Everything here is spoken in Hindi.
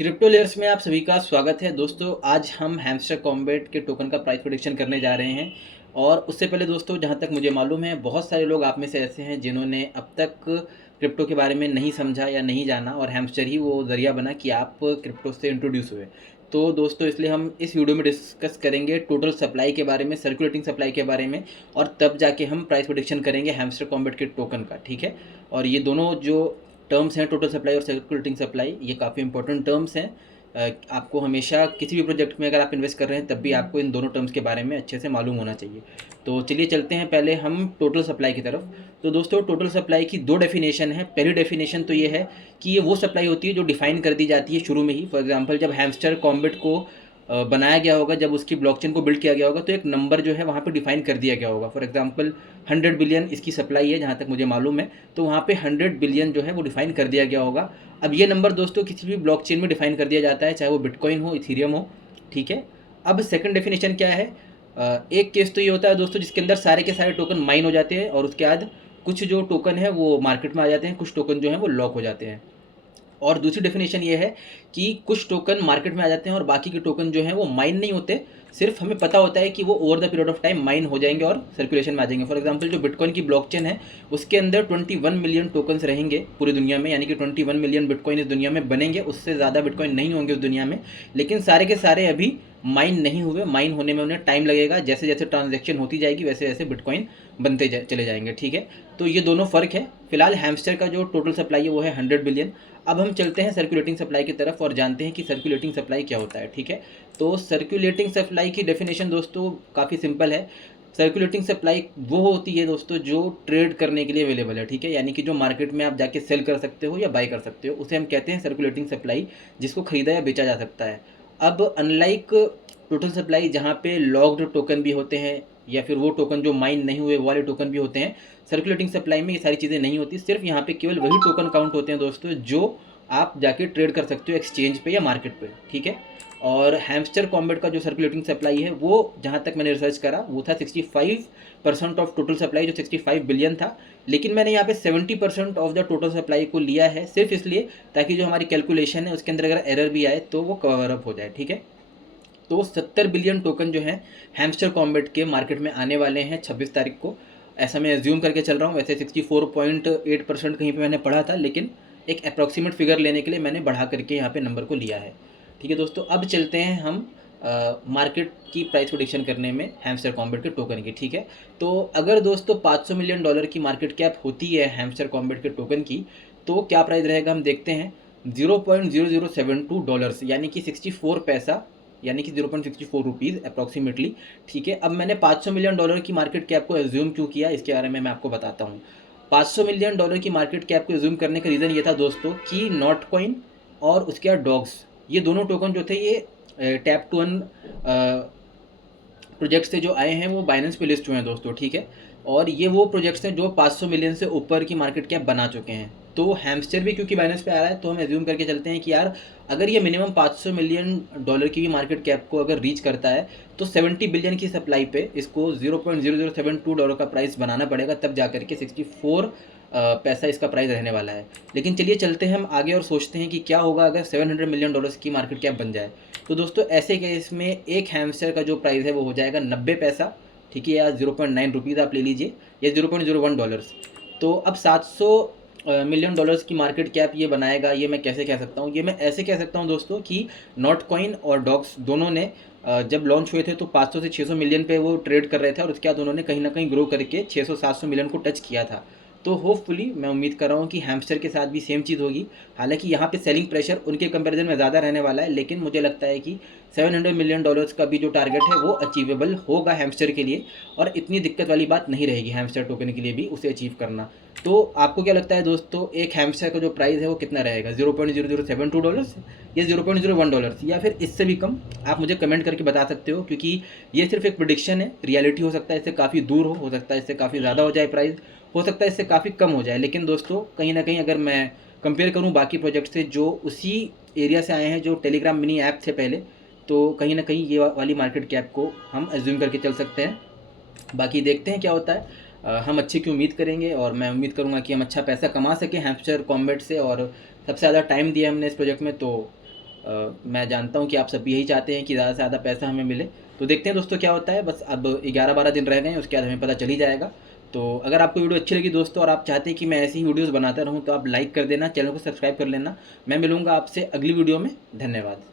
क्रिप्टो लेयर्स में आप सभी का स्वागत है दोस्तों। आज हम हैमस्टर कॉम्बैट के टोकन का प्राइस प्रेडिक्शन करने जा रहे हैं। और उससे पहले दोस्तों, जहां तक मुझे मालूम है, बहुत सारे लोग आप में से ऐसे हैं जिन्होंने अब तक क्रिप्टो के बारे में नहीं समझा या नहीं जाना, और हैमस्टर ही वो ज़रिया बना कि आप क्रिप्टो से इंट्रोड्यूस हुए। तो दोस्तों, इसलिए हम इस वीडियो में डिस्कस करेंगे टोटल सप्लाई के बारे में, सर्कुलेटिंग सप्लाई के बारे में, और तब जाके हम प्राइस प्रेडिक्शन करेंगे हैमस्टर कॉम्बैट के टोकन का। ठीक है। और ये दोनों जो टर्म्स हैं, टोटल सप्लाई और सर्कुलेटिंग सप्लाई, ये काफ़ी इंपॉर्टेंट टर्म्स हैं। आपको हमेशा किसी भी प्रोजेक्ट में अगर आप इन्वेस्ट कर रहे हैं तब भी आपको इन दोनों टर्म्स के बारे में अच्छे से मालूम होना चाहिए। तो चलिए चलते हैं पहले हम टोटल सप्लाई की तरफ। तो दोस्तों, टोटल सप्लाई की दो डेफिनेशन है। पहली डेफिनेशन तो ये है कि ये वो सप्लाई होती है जो डिफाइन कर दी जाती है शुरू में ही। फॉर एग्जांपल, जब हैमस्टर कॉम्बैट को बनाया गया होगा, जब उसकी ब्लॉकचेन को बिल्ड किया गया होगा, तो एक नंबर जो है वहाँ पे डिफाइन कर दिया गया होगा। फॉर एग्जांपल 100 बिलियन इसकी सप्लाई है जहाँ तक मुझे मालूम है, तो वहाँ पे 100 बिलियन जो है वो डिफाइन कर दिया गया होगा। अब ये नंबर दोस्तों किसी भी ब्लॉकचेन में डिफाइन कर दिया जाता है, चाहे वो बिटकॉइन हो, इथीरियम हो। ठीक है। अब सेकंड डेफिनेशन क्या है? एक केस तो ये होता है दोस्तों जिसके अंदर सारे के सारे टोकन माइन हो जाते हैं, और उसके बाद कुछ जो टोकन है वो मार्केट में आ जाते हैं, कुछ टोकन जो है वो लॉक हो जाते हैं। और दूसरी डेफिनेशन ये है कि कुछ टोकन मार्केट में आ जाते हैं और बाकी के टोकन जो हैं वो माइन नहीं होते। सिर्फ हमें पता होता है कि वो over the period of time mine हो जाएंगे और सर्कुलेशन में आ जाएंगे। फॉर एग्जांपल, जो बिटकॉइन की ब्लॉकचेन है उसके अंदर 21 मिलियन टोकन्स रहेंगे पूरी दुनिया में, यानी कि 21 मिलियन बिटकॉइन इस दुनिया में बनेंगे। उससे ज़्यादा बिटकॉइन नहीं होंगे उस दुनिया में, लेकिन सारे के सारे अभी माइन नहीं हुए। माइन होने में उन्हें टाइम लगेगा। जैसे जैसे ट्रांजैक्शन होती जाएगी वैसे वैसे बिटकॉइन बनते चले जाएंगे। ठीक है। तो ये दोनों फ़र्क है। फिलहाल हैमस्टर का जो टोटल सप्लाई है वो है 100 बिलियन। अब हम चलते हैं सर्कुलेटिंग सप्लाई की तरफ और जानते हैं कि सर्कुलेटिंग सप्लाई क्या होता है। ठीक है। तो सर्कुलेटिंग सप्लाई की डेफिनेशन दोस्तों काफ़ी सिंपल है। सर्कुलेटिंग सप्लाई वो होती है दोस्तों जो ट्रेड करने के लिए अवेलेबल है। ठीक है। यानी कि जो मार्केट में आप जाके सेल कर सकते हो या बाय कर सकते हो, उसे हम कहते हैं सर्कुलेटिंग सप्लाई, जिसको खरीदा या बेचा जा सकता है। अब अनलाइक टोटल सप्लाई, जहाँ पे लॉक्ड टोकन भी होते हैं या फिर वो टोकन जो माइन नहीं हुए वो वाले टोकन भी होते हैं, सर्कुलेटिंग सप्लाई में ये सारी चीज़ें नहीं होती। सिर्फ यहाँ पे केवल वही टोकन काउंट होते हैं दोस्तों जो आप जाके ट्रेड कर सकते हो एक्सचेंज पे या मार्केट पे। ठीक है। और हैमस्टर कॉम्बैट का जो सर्कुलेटिंग सप्लाई है वो, जहाँ तक मैंने रिसर्च करा, वो था 65% ऑफ टोटल सप्लाई, जो 65 बिलियन था। लेकिन मैंने यहाँ पे 70% ऑफ द टोटल सप्लाई को लिया है, सिर्फ इसलिए ताकि जो हमारी कैलकुलेशन है उसके अंदर अगर एरर भी आए तो वो कवर अप हो जाए। ठीक है। तो 70 बिलियन टोकन जो है हैमस्टर कॉम्बैट के मार्केट में आने वाले हैं 26 तारीख को। ऐसा मैं एज्यूम करके चल रहा हूँ। वैसे 64.8% कहीं पे मैंने पढ़ा था, लेकिन एक अप्रॉक्सीमेट फिगर लेने के लिए मैंने बढ़ा करके यहाँ पे नंबर को लिया है। ठीक है दोस्तों, अब चलते हैं हम मार्केट की प्राइस प्रेडिक्शन करने में हैमस्टर कॉम्बैट के टोकन की। ठीक है। तो अगर दोस्तों $500 मिलियन की मार्केट कैप होती है हैमस्टर कॉम्बैट के टोकन की, तो क्या प्राइस रहेगा हम देखते हैं। $0.0072, यानी कि 64 पैसा, यानी कि 0.64 रुपीज़ अप्रॉक्सीमेटली। ठीक है। अब मैंने $500 मिलियन की मार्केट कैप को एज्यूम क्यों किया, इसके बारे में मैं आपको बताता हूँ। $500 मिलियन की मार्केट कैप को एज्यूम करने का रीज़न ये था दोस्तों कि नॉट कॉइन और उसके बाद डॉग्स, ये दोनों टोकन जो थे ये टैप टू अर्न प्रोजेक्ट से जो आए हैं वो बाइनेंस पे लिस्ट हुए हैं दोस्तों। ठीक है। और ये वो प्रोजेक्ट्स हैं जो 500 मिलियन से ऊपर की मार्केट कैप बना चुके हैं। तो हैमस्टर भी क्योंकि बाइनेंस पे आ रहा है, तो हम एज्यूम करके चलते हैं कि यार अगर ये मिनिमम $500 मिलियन की भी मार्केट कैप को अगर रीच करता है, तो 70 बिलियन की सप्लाई पे इसको $0.0072 का प्राइस बनाना पड़ेगा, तब जा करके 64 पैसा इसका प्राइस रहने वाला है। लेकिन चलिए चलते हैं हम आगे और सोचते हैं कि क्या होगा अगर $700 मिलियन की मार्केट कैप बन जाए। तो दोस्तों, ऐसे केस में एक हैमस्टर का जो प्राइस है वो हो जाएगा 90 पैसा। ठीक है। या 0.9 रुपीज़ आप ले लीजिए, या $0.01। तो अब 700 मिलियन डॉलर्स की मार्केट कैप ये बनाएगा, ये मैं कैसे कह सकता हूँ? ये मैं ऐसे कह सकता हूँ दोस्तों कि नॉट कॉइन और डॉग्स दोनों ने जब लॉन्च हुए थे तो 500 से 600 मिलियन पे वो ट्रेड कर रहे थे, और उसके बाद उन्होंने कहीं ना कहीं ग्रो करके 600-700 मिलियन को टच किया था। तो होपफुली मैं उम्मीद कर रहा हूँ कि हैमस्टर के साथ भी सेम चीज़ होगी। हालांकि यहाँ पे सेलिंग प्रेशर उनके कंपैरिजन में ज़्यादा रहने वाला है, लेकिन मुझे लगता है कि $700 मिलियन का भी जो टारगेट है वो अचीवेबल होगा हैमस्टर के लिए, और इतनी दिक्कत वाली बात नहीं रहेगी हैमस्टर टोकन के लिए भी उसे अचीव करना। तो आपको क्या लगता है दोस्तों, एक हैमस्टर का जो प्राइस है वो कितना रहेगा? $0.0072 या $0.01 या फिर इससे भी कम? आप मुझे कमेंट करके बता सकते हो, क्योंकि ये सिर्फ एक प्रेडिक्शन है। रियलिटी हो सकता है इससे काफ़ी दूर हो सकता है इससे काफ़ी ज़्यादा हो जाए प्राइस, हो सकता है इससे काफ़ी कम हो जाए। लेकिन दोस्तों, कहीं ना कहीं अगर मैं कंपेयर करूं बाकी प्रोजेक्ट से जो उसी एरिया से आए हैं, जो टेलीग्राम मिनी ऐप थे पहले, तो कहीं ना कहीं ये वाली मार्केट कैप को हम एज्यूम करके चल सकते हैं। बाकी देखते हैं क्या होता है। हम अच्छे की उम्मीद करेंगे, और मैं उम्मीद करूंगा कि हम अच्छा पैसा कमा सकें हैमस्टर कॉम्बैट से। और सबसे ज़्यादा टाइम दिया हमने इस प्रोजेक्ट में, तो मैं जानता हूँ कि आप सब यही चाहते हैं कि ज़्यादा से ज़्यादा पैसा हमें मिले। तो देखते हैं दोस्तों क्या होता है। बस अब 11-12 दिन रह गए हैं, उसके बाद हमें पता चल ही जाएगा। तो अगर आपको वीडियो अच्छी लगी दोस्तों और आप चाहते हैं कि मैं ऐसी ही वीडियोज़ बनाता रहूँ, तो आप लाइक कर देना, चैनल को सब्सक्राइब कर लेना। मैं मिलूँगा आपसे अगली वीडियो में। धन्यवाद।